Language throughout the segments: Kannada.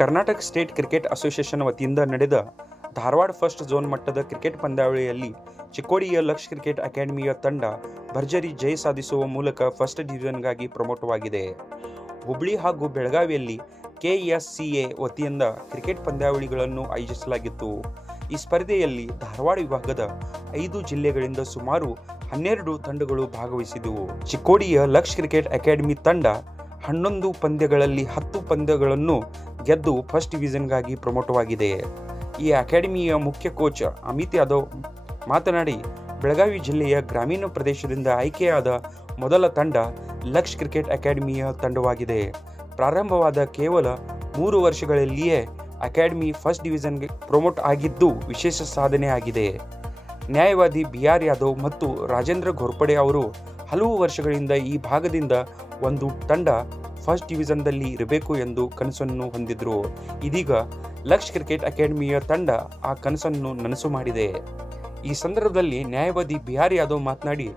ಕರ್ನಾಟಕ ಸ್ಟೇಟ್ ಕ್ರಿಕೆಟ್ ಅಸೋಸಿಯೇಷನ್ ವತಿಯಿಂದ ನಡೆದ ಧಾರವಾಡ ಫಸ್ಟ್ ಝೋನ್ ಮಟ್ಟದ ಕ್ರಿಕೆಟ್ ಪಂದ್ಯಾವಳಿಯಲ್ಲಿ ಚಿಕ್ಕೋಡಿಯ ಲಕ್ಷ ಕ್ರಿಕೆಟ್ ಅಕಾಡೆಮಿಯ ತಂಡ ಭರ್ಜರಿ ಜಯ ಸಾಧಿಸುವ ಮೂಲಕ ಫಸ್ಟ್ ಡಿವಿಷನ್ಗಾಗಿ ಪ್ರಮೋಟವಾಗಿದೆ. ಹುಬ್ಬಳ್ಳಿ ಹಾಗೂ ಬೆಳಗಾವಿಯಲ್ಲಿ ಕೆಎಸ್ಸಿಎ ವತಿಯಿಂದ ಕ್ರಿಕೆಟ್ ಪಂದ್ಯಾವಳಿಗಳನ್ನು ಆಯೋಜಿಸಲಾಗಿತ್ತು. ಈ ಸ್ಪರ್ಧೆಯಲ್ಲಿ ಧಾರವಾಡ ವಿಭಾಗದ 5 ಜಿಲ್ಲೆಗಳಿಂದ ಸುಮಾರು 12 ತಂಡಗಳು ಭಾಗವಹಿಸಿದವು. ಚಿಕ್ಕೋಡಿಯ ಲಕ್ಷ ಕ್ರಿಕೆಟ್ ಅಕಾಡೆಮಿ ತಂಡ 11 ಪಂದ್ಯಗಳಲ್ಲಿ 10 ಪಂದ್ಯಗಳನ್ನು ಗೆದ್ದು ಫಸ್ಟ್ ಡಿವಿಷನ್ಗಾಗಿ ಪ್ರಮೋಟವಾಗಿದೆ. ಈ ಅಕಾಡೆಮಿಯ ಮುಖ್ಯ ಕೋಚ್ ಅಮಿತ್ ಯಾದವ್ ಮಾತನಾಡಿ, ಬೆಳಗಾವಿ ಜಿಲ್ಲೆಯ ಗ್ರಾಮೀಣ ಪ್ರದೇಶದಿಂದ ಆಯ್ಕೆಯಾದ ಮೊದಲ ತಂಡ ಲಕ್ಷ ಕ್ರಿಕೆಟ್ ಅಕಾಡೆಮಿಯ ತಂಡವಾಗಿದೆ. ಪ್ರಾರಂಭವಾದ ಕೇವಲ 3 ವರ್ಷಗಳಲ್ಲಿಯೇ ಅಕಾಡೆಮಿ ಫಸ್ಟ್ ಡಿವಿಷನ್ಗೆ ಪ್ರಮೋಟ್ ಆಗಿದ್ದು ವಿಶೇಷ ಸಾಧನೆ ಆಗಿದೆ. ನ್ಯಾಯವಾದಿ BR ಯಾದವ್ ಮತ್ತು ರಾಜೇಂದ್ರ ಘೋರ್ಪಡೆ ಅವರು ಹಲವು ವರ್ಷಗಳಿಂದ ಈ ಭಾಗದಿಂದ ಒಂದು ತಂಡ ಫಸ್ಟ್ ಡಿವಿಷನ್ದಲ್ಲಿ ಇರಬೇಕು ಎಂದು ಕನಸನ್ನು ಹೊಂದಿದ್ರು. ಇದೀಗ ಲಕ್ಷ ಕ್ರಿಕೆಟ್ ಅಕಾಡೆಮಿಯ ತಂಡ ಆ ಕನಸನ್ನು ನನಸು ಮಾಡಿದೆ. ಈ ಸಂದರ್ಭದಲ್ಲಿ ನ್ಯಾಯವಾದಿ BR ಯಾದವ್ ಮಾತನಾಡಿ,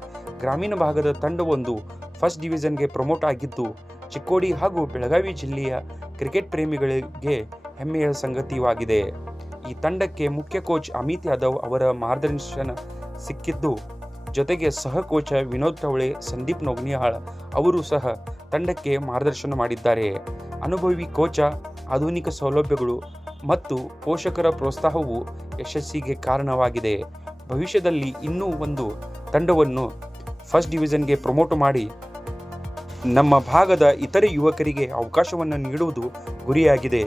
ಗ್ರಾಮೀಣ ಭಾಗದ ತಂಡವೊಂದು ಫಸ್ಟ್ ಡಿವಿಷನ್ಗೆ ಪ್ರಮೋಟ್ ಆಗಿದ್ದು ಚಿಕ್ಕೋಡಿ ಹಾಗೂ ಬೆಳಗಾವಿ ಜಿಲ್ಲೆಯ ಕ್ರಿಕೆಟ್ ಪ್ರೇಮಿಗಳಿಗೆ ಹೆಮ್ಮೆಯ ಸಂಗತಿಯಾಗಿದೆ. ಈ ತಂಡಕ್ಕೆ ಮುಖ್ಯ ಕೋಚ್ ಅಮಿತ್ ಯಾದವ್ ಅವರ ಮಾರ್ಗದರ್ಶನ ಸಿಕ್ಕಿದ್ದು, ಜೊತೆಗೆ ಸಹ ಕೋಚ ವಿನೋದ್ ಟವಳೆ, ಸಂದೀಪ್ ನೊಗ್ನಿಹಾಳ್ ಅವರು ಸಹ ತಂಡಕ್ಕೆ ಮಾರ್ಗದರ್ಶನ ಮಾಡಿದ್ದಾರೆ. ಅನುಭವಿ ಕೋಚ, ಆಧುನಿಕ ಸೌಲಭ್ಯಗಳು ಮತ್ತು ಪೋಷಕರ ಪ್ರೋತ್ಸಾಹವು ಯಶಸ್ಸಿಗೆ ಕಾರಣವಾಗಿದೆ. ಭವಿಷ್ಯದಲ್ಲಿ ಇನ್ನೂ ಒಂದು ತಂಡವನ್ನು ಫಸ್ಟ್ ಡಿವಿಷನ್ಗೆ ಪ್ರಮೋಟ್ ಮಾಡಿ ನಮ್ಮ ಭಾಗದ ಇತರೆ ಯುವಕರಿಗೆ ಅವಕಾಶವನ್ನು ನೀಡುವುದು ಗುರಿಯಾಗಿದೆ.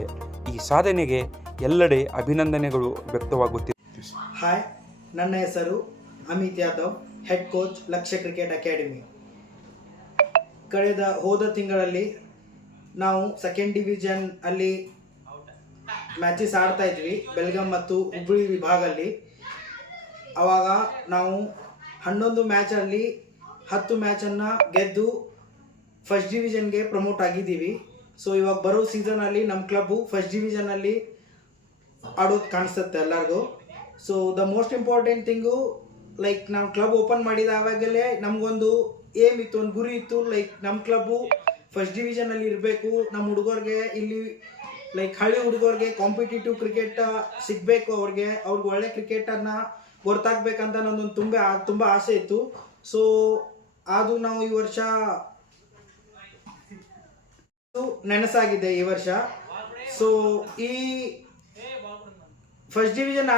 ಈ ಸಾಧನೆಗೆ ಎಲ್ಲೆಡೆ ಅಭಿನಂದನೆಗಳು ವ್ಯಕ್ತವಾಗುತ್ತಿದೆ. ಹಾಯ್, ನನ್ನ ಹೆಸರು ಅಮಿತ್ ಯಾದವ್, ಹೆಡ್ ಕೋಚ್ ಲಕ್ಷ್ಯ ಕ್ರಿಕೆಟ್ ಅಕಾಡೆಮಿ. ಹೋದ ತಿಂಗಳಲ್ಲಿ ನಾವು ಸೆಕೆಂಡ್ ಡಿವಿಷನ್ ಅಲ್ಲಿ ಮ್ಯಾಚಸ್ ಆಡ್ತಾ ಇದ್ವಿ, ಬೆಳಗಾಂ ಮತ್ತು ಹುಬ್ಬಳ್ಳಿ ವಿಭಾಗದಲ್ಲಿ. ಆವಾಗ ನಾವು 11 ಮ್ಯಾಚಲ್ಲಿ 10 ಮ್ಯಾಚನ್ನು ಗೆದ್ದು ಫಸ್ಟ್ ಡಿವಿಷನ್ಗೆ ಪ್ರಮೋಟ್ ಆಗಿದ್ದೀವಿ. ಸೊ ಇವಾಗ ಬರೋ ಸೀಸನಲ್ಲಿ ನಮ್ಮ ಕ್ಲಬ್ಬು ಫಸ್ಟ್ ಡಿವಿಷನಲ್ಲಿ ಆಡೋದು ಕಾಣಿಸುತ್ತೆ ಎಲ್ಲರಿಗೂ. So the most important thing, like ನಾವು ಕ್ಲಬ್ ಓಪನ್ ಮಾಡಿದಾಗಲೇ ನಮಗೊಂದು ಏಮ್ ಇತ್ತು, ಒಂದು ಗುರಿ ಇತ್ತು. ಲೈಕ್ ನಮ್ಮ ಕ್ಲಬ್ಬು ಫಸ್ಟ್ ಡಿವಿಷನಲ್ಲಿ ಇರಬೇಕು, ನಮ್ಮ ಹುಡುಗರಿಗೆ ಇಲ್ಲಿ ಲೈಕ್ ಹಳ್ಳಿ ಹುಡುಗರಿಗೆ ಕಾಂಪಿಟೇಟಿವ್ ಕ್ರಿಕೆಟ್ ಸಿಗಬೇಕು, ಅವ್ರಿಗೆ ಒಳ್ಳೆ ಕ್ರಿಕೆಟನ್ನು ಗೊತ್ತಾಗಬೇಕಂತ ನನ್ನೊಂದು ತುಂಬ ಆಸೆ ಇತ್ತು. ಸೊ ಅದು ನಾವು ಈ ವರ್ಷ ನೆನಸಾಗಿದೆ ಈ ವರ್ಷ. ಸೊ ಈ ಫಸ್ಟ್ ಡಿವಿಷನ್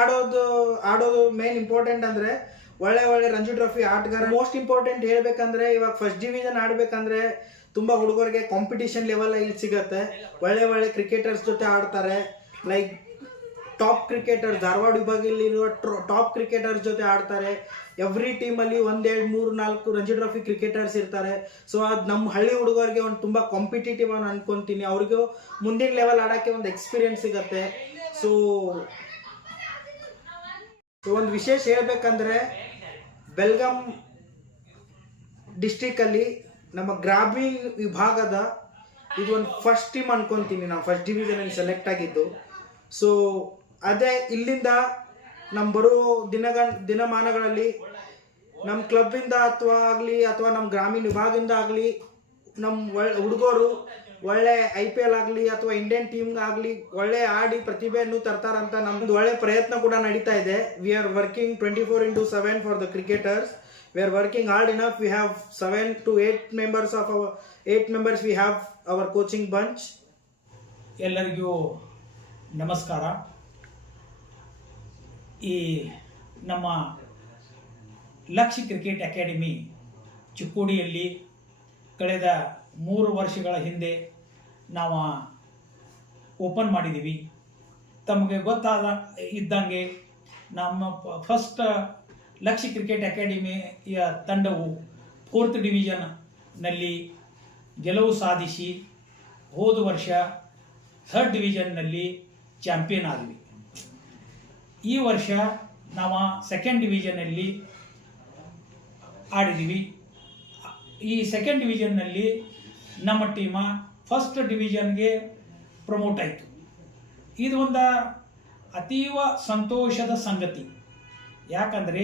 ಆಡೋದು ಮೇನ್ ಇಂಪಾರ್ಟೆಂಟ್ ಅಂದರೆ ಒಳ್ಳೆ ರಂಜಿ ಟ್ರೋಫಿ ಆಟಗಾರ. ಮೋಸ್ಟ್ ಇಂಪಾರ್ಟೆಂಟ್ ಹೇಳ್ಬೇಕಂದ್ರೆ, ಇವಾಗ ಫಸ್ಟ್ ಡಿವಿಷನ್ ಆಡಬೇಕಂದ್ರೆ ತುಂಬ ಹುಡುಗರಿಗೆ ಕಾಂಪಿಟೇಷನ್ ಲೆವೆಲ್ ಇಲ್ಲಿ ಸಿಗುತ್ತೆ. ಒಳ್ಳೆ ಕ್ರಿಕೆಟರ್ಸ್ ಜೊತೆ ಆಡ್ತಾರೆ. ಲೈಕ್ ಟಾಪ್ ಕ್ರಿಕೆಟರ್, ಧಾರವಾಡ ವಿಭಾಗದಲ್ಲಿರುವ ಟಾಪ್ ಕ್ರಿಕೆಟರ್ಸ್ ಜೊತೆ ಆಡ್ತಾರೆ. ಎವ್ರಿ ಟೀಮಲ್ಲಿ 1, 2, 3, 4 ರಂಜಿ ಟ್ರೋಫಿ ಕ್ರಿಕೆಟರ್ಸ್ ಇರ್ತಾರೆ. ಸೊ ಅದು ನಮ್ಮ ಹಳ್ಳಿ ಹುಡುಗರಿಗೆ ಒಂದು ತುಂಬ ಕಾಂಪಿಟೇಟಿವ್ ಅಂತ ಅನ್ಕೊತೀನಿ. ಅವ್ರಿಗೂ ಮುಂದಿನ ಲೆವೆಲ್ ಆಡೋಕ್ಕೆ ಒಂದು ಎಕ್ಸ್ಪೀರಿಯನ್ಸ್ ಸಿಗುತ್ತೆ. ಸೊ ಒಂದು ವಿಶೇಷ ಹೇಳ್ಬೇಕಂದ್ರೆ, ಬೆಳಗಾಂ ಡಿಸ್ಟ್ರಿಕ್ಟಲ್ಲಿ ನಮ್ಮ ಗ್ರಾಮೀಣ ವಿಭಾಗದ ಇದು ಒಂದು ಫಸ್ಟ್ ಟೀಮ್ ಅನ್ಕೊತೀನಿ, ನಾವು ಫಸ್ಟ್ ಡಿವಿಷನಲ್ಲಿ ಸೆಲೆಕ್ಟ್ ಆಗಿದ್ದು. ಸೊ ಅದೇ ಇಲ್ಲಿಂದ ನಮ್ಮ ಬರೋ ದಿನಮಾನಗಳಲ್ಲಿ ನಮ್ಮ ಕ್ಲಬ್ಬಿಂದ ಅಥವಾ ನಮ್ಮ ಗ್ರಾಮೀಣ ವಿಭಾಗದಿಂದ ಆಗಲಿ ನಮ್ಮ ಹುಡುಗರು ಒಳ್ಳೆ IPL ಆಗಲಿ ಅಥವಾ ಇಂಡಿಯನ್ ಟೀಮ್ಗಾಗಲಿ ಒಳ್ಳೆ ಆಡಿ ಪ್ರತಿಭೆಯನ್ನು ತರ್ತಾರಂತ ನಮ್ಮದು ಒಳ್ಳೆ ಪ್ರಯತ್ನ ಕೂಡ ನಡೀತಾ ಇದೆ. We are working 24/7 for the cricketers. We are working hard enough. We have 7 to 8 members of our 8 members. We have our coaching bunch. ಎಲ್ಲರಿಗೂ ನಮಸ್ಕಾರ. ಈ ನಮ್ಮ ಲಕ್ಷ್ಯ ಕ್ರಿಕೆಟ್ ಅಕಾಡೆಮಿ ಚಿಕ್ಕೋಡಿಯಲ್ಲಿ ಕಳೆದ 3 ವರ್ಷಗಳ ಹಿಂದೆ ನಾವು ಓಪನ್ ಮಾಡಿದ್ದೀವಿ. ತಮಗೆ ಇದ್ದಂಗೆ ನಮ್ಮ ಫಸ್ಟ್ ಲಕ್ಷ್ಯ ಕ್ರಿಕೆಟ್ ಅಕಾಡೆಮಿಯ ತಂಡವು 4th ಡಿವಿಷನ್ನಲ್ಲಿ ಗೆಲುವು ಸಾಧಿಸಿ ಹೋದ ವರ್ಷ 3rd ಡಿವಿಷನ್ನಲ್ಲಿ ಚಾಂಪಿಯನ್ ಆದ್ವಿ. ಈ ವರ್ಷ ನಾವು 2nd ಡಿವಿಷನ್ನಲ್ಲಿ ಆಡಿದ್ದೀವಿ. ಈ 2nd ಡಿವಿಷನ್ನಲ್ಲಿ ನಮ್ಮ ಟೀಮ ಫಸ್ಟ್ ಡಿವಿಷನ್ಗೆ ಪ್ರಮೋಟ್ ಆಯಿತು. ಇದು ಒಂದು ಅತೀವ ಸಂತೋಷದ ಸಂಗತಿ. ಯಾಕಂದರೆ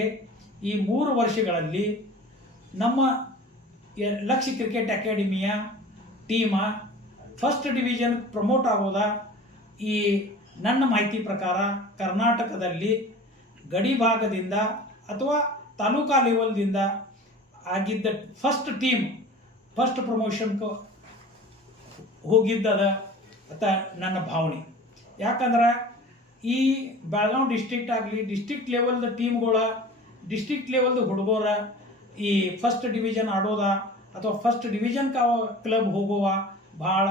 ಈ 3 ವರ್ಷಗಳಲ್ಲಿ ನಮ್ಮ ಲಕ್ಷ್ಯ ಕ್ರಿಕೆಟ್ ಅಕಾಡೆಮಿಯ ಟೀಮ ಫಸ್ಟ್ ಡಿವಿಷನ್ ಪ್ರಮೋಟ್ ಆಗೋದ ಈ ನನ್ನ ಮಾಹಿತಿ ಪ್ರಕಾರ ಕರ್ನಾಟಕದಲ್ಲಿ ಗಡಿ ಭಾಗದಿಂದ ಅಥವಾ ತಾಲೂಕಾ ಲೆವೆಲ್ದಿಂದ ಆಗಿದ್ದ ಫಸ್ಟ್ ಪ್ರಮೋಷನ್ಗೆ ಹೋಗಿದ್ದದ ಅಂತ ನನ್ನ ಭಾವನೆ. ಯಾಕಂದ್ರೆ ಈ ಬೆಳಗಾವಿ ಡಿಸ್ಟ್ರಿಕ್ಟ್ ಆಗಲಿ, ಡಿಸ್ಟ್ರಿಕ್ಟ್ ಲೆವೆಲ್ದ ಟೀಮ್ಗಳ, ಡಿಸ್ಟ್ರಿಕ್ಟ್ ಲೆವೆಲ್ದ ಹುಡುಗರ ಈ ಫಸ್ಟ್ ಡಿವಿಷನ್ ಆಡೋದ ಅಥವಾ ಫಸ್ಟ್ ಡಿವಿಷನ್ ಕ್ಲಬ್ ಹೋಗುವ ಭಾಳ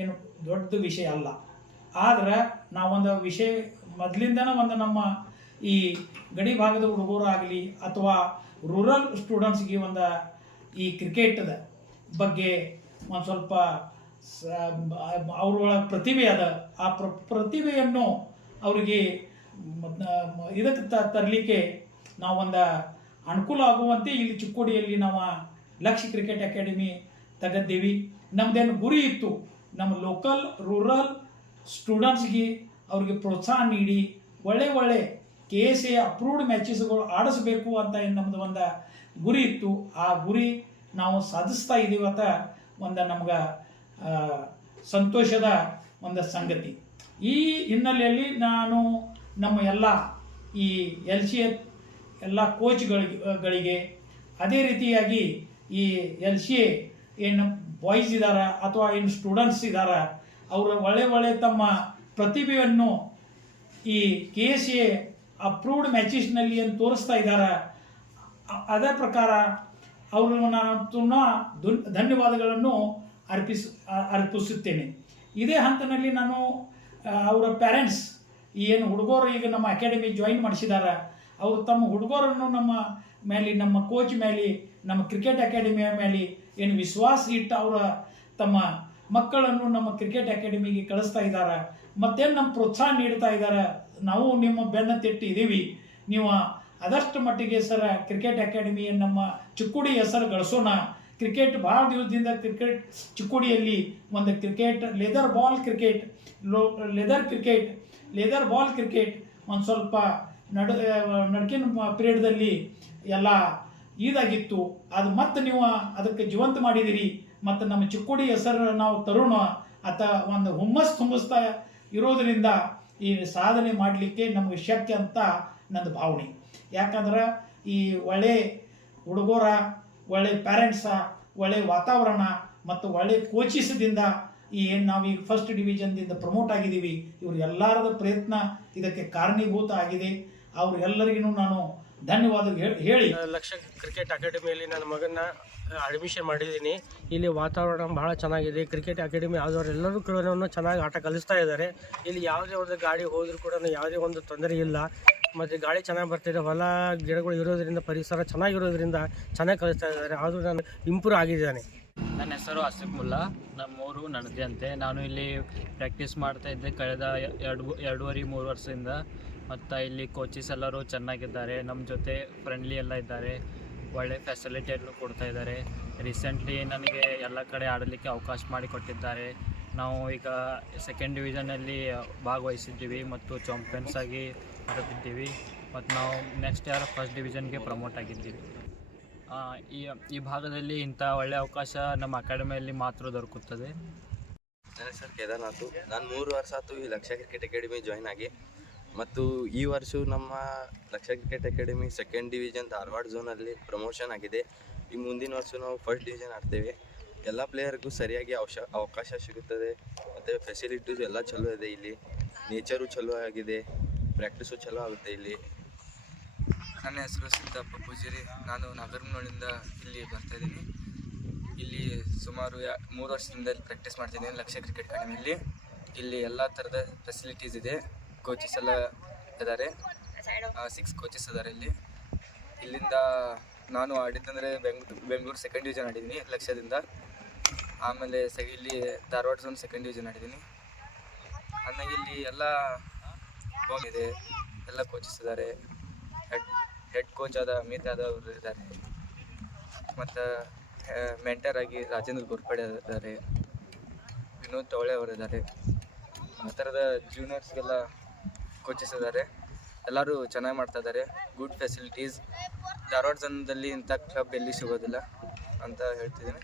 ಏನು ದೊಡ್ಡ ವಿಷಯ ಅಲ್ಲ. ಆದ್ರೆ ನಾವೊಂದು ವಿಷಯ ಮೊದಲಿಂದನೇ ಒಂದು ನಮ್ಮ ಈ ಗಡಿ ಭಾಗದ ಹುಡುಗರಾಗಲಿ ಅಥವಾ ರೂರಲ್ ಸ್ಟೂಡೆಂಟ್ಸ್ಗೆ ಒಂದು ಈ ಕ್ರಿಕೆಟದ ಬಗ್ಗೆ ಒಂದು ಸ್ವಲ್ಪ ಅವ್ರ ಪ್ರತಿಭೆ ಅದ. ಆ ಪ್ರತಿಭೆಯನ್ನು ಅವರಿಗೆ ಇದಕ್ಕೆ ತರಲಿಕ್ಕೆ ನಾವೊಂದು ಅನುಕೂಲ ಆಗುವಂತೆ ಇಲ್ಲಿ ಚಿಕ್ಕೋಡಿಯಲ್ಲಿ ನಾವು ಲಕ್ಷ ಕ್ರಿಕೆಟ್ ಅಕಾಡೆಮಿ ತೆಗೆದ್ದೀವಿ. ನಮ್ಮದೇನು ಗುರಿ ಇತ್ತು, ನಮ್ಮ ಲೋಕಲ್ ರೂರಲ್ ಸ್ಟೂಡೆಂಟ್ಸ್ಗೆ ಅವ್ರಿಗೆ ಪ್ರೋತ್ಸಾಹ ನೀಡಿ ಒಳ್ಳೆ KSA ಅಪ್ರೂವ್ಡ್ ಮ್ಯಾಚಸ್ಗಳು ಆಡಿಸ್ಬೇಕು ಅಂತ ನಮ್ಮದು ಒಂದು ಗುರಿ ಇತ್ತು. ಆ ಗುರಿ ನಾವು ಸಾಧಿಸ್ತಾ ಇದ್ದೀವಿ ಅಂತ ಒಂದು ನಮ್ಗೆ ಸಂತೋಷದ ಒಂದು ಸಂಗತಿ. ಈ ಹಿನ್ನೆಲೆಯಲ್ಲಿ ನಾನು ನಮ್ಮ ಎಲ್ಲ ಈ LCA ಎಲ್ಲ ಕೋಚ್ಗಳಿಗೆ ಅದೇ ರೀತಿಯಾಗಿ ಈ LCA ಏನು ಬಾಯ್ಸ್ ಇದ್ದಾರೆ ಅಥವಾ ಏನು ಸ್ಟೂಡೆಂಟ್ಸ್ ಇದ್ದಾರೆ ಅವರು ಒಳ್ಳೆ ತಮ್ಮ ಪ್ರತಿಭೆಯನ್ನು ಈ KSA ಅಪ್ರೂವ್ಡ್ ಮ್ಯಾಚಸ್ನಲ್ಲಿ ಏನು ತೋರಿಸ್ತಾ ಇದ್ದಾರೆ ಅದೇ ಪ್ರಕಾರ ಅವ್ರನ್ನು ನಾನು ತುಂಬ ಧನ್ಯವಾದಗಳನ್ನು ಅರ್ಪಿಸುತ್ತೇನೆ. ಇದೇ ಹಂತದಲ್ಲಿ ನಾನು ಅವರ ಪೇರೆಂಟ್ಸ್ ಏನು ಹುಡುಗರು ಈಗ ನಮ್ಮ ಅಕಾಡೆಮಿ ಜಾಯಿನ್ ಮಾಡಿಸಿದ್ದಾರೆ ಅವರು ತಮ್ಮ ಹುಡುಗರನ್ನು ನಮ್ಮ ಮೇಲೆ, ನಮ್ಮ ಕೋಚ್ ಮೇಲೆ, ನಮ್ಮ ಕ್ರಿಕೆಟ್ ಅಕಾಡೆಮಿಯ ಮೇಲೆ ಏನು ವಿಶ್ವಾಸ ಇಟ್ಟು ಅವರ ತಮ್ಮ ಮಕ್ಕಳನ್ನು ನಮ್ಮ ಕ್ರಿಕೆಟ್ ಅಕಾಡೆಮಿಗೆ ಕಳಿಸ್ತಾ ಇದ್ದಾರೆ. ಮತ್ತೇನು ನಮ್ಮ ಪ್ರೋತ್ಸಾಹ ನೀಡ್ತಾ ಇದ್ದಾರೆ. ನಾವು ನಿಮ್ಮ ಬೆನ್ನ ತೆಟ್ಟು ಇದ್ದೀವಿ, ನೀವು ಆದಷ್ಟು ಮಟ್ಟಿಗೆ ಸರ್ ಕ್ರಿಕೆಟ್ ಅಕಾಡೆಮಿಯನ್ನು ನಮ್ಮ ಚಿಕ್ಕೋಡಿ ಹೆಸರು ಗಳಿಸೋಣ. ಕ್ರಿಕೆಟ್ ಭಾಳ ದಿವಸದಿಂದ ಕ್ರಿಕೆಟ್ ಚಿಕ್ಕೋಡಿಯಲ್ಲಿ ಒಂದು ಕ್ರಿಕೆಟ್ ಲೆದರ್ ಬಾಲ್ ಕ್ರಿಕೆಟ್ ಒಂದು ಸ್ವಲ್ಪ ನಡ್ಕಿನ ಪೀರಿಯಡ್ದಲ್ಲಿ ಎಲ್ಲ ಇದಾಗಿತ್ತು. ಅದು ಮತ್ತೆ ನೀವು ಅದಕ್ಕೆ ಜೀವಂತ ಮಾಡಿದಿರಿ. ಮತ್ತು ನಮ್ಮ ಚಿಕ್ಕೋಡಿ ಹೆಸರು ನಾವು ತರುಣ ಅಥವಾ ಒಂದು ಹುಮ್ಮಸ್ತಾ ಇರೋದರಿಂದ ಈ ಸಾಧನೆ ಮಾಡಲಿಕ್ಕೆ ನಮಗೆ ಶಕ್ಯ ಅಂತ ನನ್ನ ಭಾವನೆ. ಯಾಕಂದ್ರೆ ಈ ಒಳ್ಳೆ ಹುಡುಗರ, ಒಳ್ಳೆ ಪ್ಯಾರೆಂಟ್ಸ, ಒಳ್ಳೆ ವಾತಾವರಣ ಮತ್ತು ಒಳ್ಳೆ ಕೋಚಿಸದಿಂದ ಈ ಏನು ನಾವೀಗ ಫಸ್ಟ್ ಡಿವಿಷನ್ದಿಂದ ಪ್ರಮೋಟ್ ಆಗಿದ್ದೀವಿ, ಇವರು ಎಲ್ಲರದ ಪ್ರಯತ್ನ ಇದಕ್ಕೆ ಕಾರಣೀಭೂತ ಆಗಿದೆ. ಅವ್ರೆಲ್ಲರಿಗೂ ನಾನು ಧನ್ಯವಾದ ಹೇಳಿ ಲಕ್ಷ ಕ್ರಿಕೆಟ್ ಅಕಾಡೆಮಿಯಲ್ಲಿ ನನ್ನ ಮಗನ ಅಡ್ಮಿಷನ್ ಮಾಡಿದ್ದೀನಿ. ಇಲ್ಲಿ ವಾತಾವರಣ ಬಹಳ ಚೆನ್ನಾಗಿದೆ. ಕ್ರಿಕೆಟ್ ಅಕಾಡೆಮಿ ಆದವರೆಲ್ಲರೂ ಕೂಡ ಚೆನ್ನಾಗಿ ಆಟ ಕಲಿಸ್ತಾ ಇದ್ದಾರೆ. ಇಲ್ಲಿ ಯಾವುದೇ ಒಂದು ಗಾಡಿ ಹೋದರೂ ಕೂಡ ಯಾವುದೇ ಒಂದು ತೊಂದರೆ ಇಲ್ಲ. ಮತ್ತು ಗಾಳಿ ಚೆನ್ನಾಗಿ ಬರ್ತಿದೆ, ಹೊಲ ಗಿಡಗಳು ಇರೋದ್ರಿಂದ, ಪರಿಸರ ಚೆನ್ನಾಗಿರೋದ್ರಿಂದ ಚೆನ್ನಾಗಿ ಕಲಿಸ್ತಾ ಇದ್ದಾರೆ. ಆದರೂ ನಾನು ಇಂಪ್ರೂವ್ ಆಗಿದ್ದಾನೆ. ನನ್ನ ಹೆಸರು ಆಸಿಫ್ ಮುಲ್ಲಾ, ನಮ್ಮೂರು ನನ್ನದೇ ಅಂತೆ. ನಾನು ಇಲ್ಲಿ ಪ್ರಾಕ್ಟೀಸ್ ಮಾಡ್ತಾ ಇದ್ದೆ ಕಳೆದ 2.5-3 ವರ್ಷದಿಂದ. ಮತ್ತು ಇಲ್ಲಿ ಕೋಚಸ್ ಎಲ್ಲರೂ ಚೆನ್ನಾಗಿದ್ದಾರೆ, ನಮ್ಮ ಜೊತೆ ಫ್ರೆಂಡ್ಲಿ ಎಲ್ಲ ಇದ್ದಾರೆ, ಒಳ್ಳೆ ಫೆಸಿಲಿಟಿಯನ್ನು ಕೊಡ್ತಾ ಇದ್ದಾರೆ. ರೀಸೆಂಟ್ಲಿ ನನಗೆ ಎಲ್ಲ ಕಡೆ ಆಡಲಿಕ್ಕೆ ಅವಕಾಶ ಮಾಡಿಕೊಟ್ಟಿದ್ದಾರೆ. ನಾವು ಈಗ ಸೆಕೆಂಡ್ ಡಿವಿಷನಲ್ಲಿ ಭಾಗವಹಿಸಿದ್ದೀವಿ ಮತ್ತು ಚಾಂಪಿಯನ್ಸ್ ಆಗಿ ಆಡುತ್ತಿದ್ದೀವಿ. ಮತ್ತು ನಾವು ನೆಕ್ಸ್ಟ್ ಇಯರ್ ಫಸ್ಟ್ ಡಿವಿಷನ್ಗೆ ಪ್ರಮೋಟ್ ಆಗಿದ್ದೀವಿ. ಈ ಭಾಗದಲ್ಲಿ ಇಂಥ ಒಳ್ಳೆಯ ಅವಕಾಶ ನಮ್ಮ ಅಕಾಡೆಮಿಯಲ್ಲಿ ಮಾತ್ರ ದೊರಕುತ್ತದೆ. ನನ್ನ ಹೆಸರು ಕೇದಾರ್ನಾಥ್. ನಾನು 3 ವರ್ಷ ಆಯ್ತು ಈ ಲಕ್ಷ ಕ್ರಿಕೆಟ್ ಅಕಾಡೆಮಿ ಜಾಯ್ನ್ ಆಗಿ. ಮತ್ತು ಈ ವರ್ಷ ನಮ್ಮ Laksha cricket academy second division Dharwad ಝೋನಲ್ಲಿ ಪ್ರಮೋಷನ್ ಆಗಿದೆ. ಈ ಮುಂದಿನ ವರ್ಷ ನಾವು ಫಸ್ಟ್ ಡಿವಿಷನ್ ಆಡ್ತೇವೆ. ಎಲ್ಲ ಪ್ಲೇಯರ್ಗೂ ಸರಿಯಾಗಿ ಅವಕಾಶ ಸಿಗುತ್ತದೆ ಮತ್ತು ಫೆಸಿಲಿಟೀಸು ಎಲ್ಲ ಚಲೋ ಇದೆ. ಇಲ್ಲಿ ನೇಚರು ಚಲೋ ಆಗಿದೆ, ಪ್ರಾಕ್ಟೀಸು ಚಲೋ ಆಗುತ್ತೆ ಇಲ್ಲಿ. ನನ್ನ ಹೆಸರು ಸಿದ್ದಪ್ಪ ಪೂಜಾರಿ. ನಾನು ನಾಗರಮನಹಳ್ಳಿಯಿಂದ ಇಲ್ಲಿ ಬರ್ತಾಯಿದ್ದೀನಿ. ಇಲ್ಲಿ ಸುಮಾರು 3 ವರ್ಷದಿಂದ ಪ್ರಾಕ್ಟೀಸ್ ಮಾಡ್ತಿದ್ದೀನಿ ಲಕ್ಷ ಕ್ರಿಕೆಟ್ ಅಕಾಡೆಮಿಯಲ್ಲಿ. ಇಲ್ಲಿ ಎಲ್ಲ ಥರದ ಫೆಸಿಲಿಟೀಸ್ ಇದೆ. ಕೋಚಸ್ ಎಲ್ಲ ಇದ್ದಾರೆ, 6 ಕೋಚಸ್ ಇದ್ದಾರೆ ಇಲ್ಲಿ. ಇಲ್ಲಿಂದ ನಾನು ಆಡಿದ್ದಂದರೆ ಬೆಂಗಳೂರು ಸೆಕೆಂಡ್ ಡಿವಿಷನ್ ಆಡಿದ್ದೀನಿ ಲಕ್ಷದಿಂದ. ಆಮೇಲೆ ಇಲ್ಲಿ ಧಾರವಾಡ ಝೋನ್ ಸೆಕೆಂಡ್ ಡಿವಿಷನ್ ಆಡಿದ್ದೀನಿ. ಆಮೇಲೆ ಇಲ್ಲಿ ಎಲ್ಲ ಇದೆ, ಎಲ್ಲ ಕೋಚಸ್ ಇದ್ದಾರೆ. ಹೆಡ್ ಕೋಚ್ ಆದ ಅಮಿತ್ ಯಾದವ್ ಅವರು ಇದ್ದಾರೆ. ಮತ್ತು ಮೆಂಟರ್ ಆಗಿ ರಾಜೇಂದ್ರ ಗೋರ್ಪಡೆ ಇದ್ದಾರೆ, ವಿನೋದ್ ತವಳೆ ಅವರು ಇದ್ದಾರೆ. ಆ ಥರದ ಜೂನಿಯರ್ಸ್ಗೆಲ್ಲ ಕೋಚಸ್ ಇದ್ದಾರೆ. ಎಲ್ಲರೂ ಚೆನ್ನಾಗಿ ಮಾಡ್ತಾ ಇದ್ದಾರೆ. Good facilities. ಧಾರವಾಡ ಜನದಲ್ಲಿ ಇಂಥ ಕ್ಲಬ್ ಎಲ್ಲಿ ಸಿಗೋದಿಲ್ಲ ಅಂತ ಹೇಳ್ತಿದ್ದೀನಿ.